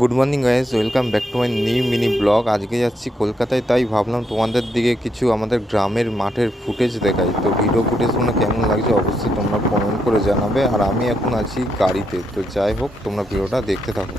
Good morning guys, welcome back to my new mini blog. আজকে যাচ্ছি কলকাতায়, তাই ভাবলাম তোমাদের দিকে কিছু আমাদের গ্রামের মাঠের ফুটেজ দেখাই। তো ভিডিও ফুটেজগুলো কেমন লাগছে অবশ্যই তোমরা কমেন্ট করে জানাবে। আর আমি এখন আছি গাড়িতে, তো যাই হোক তোমরা ভিডিওটা দেখতে থাকো।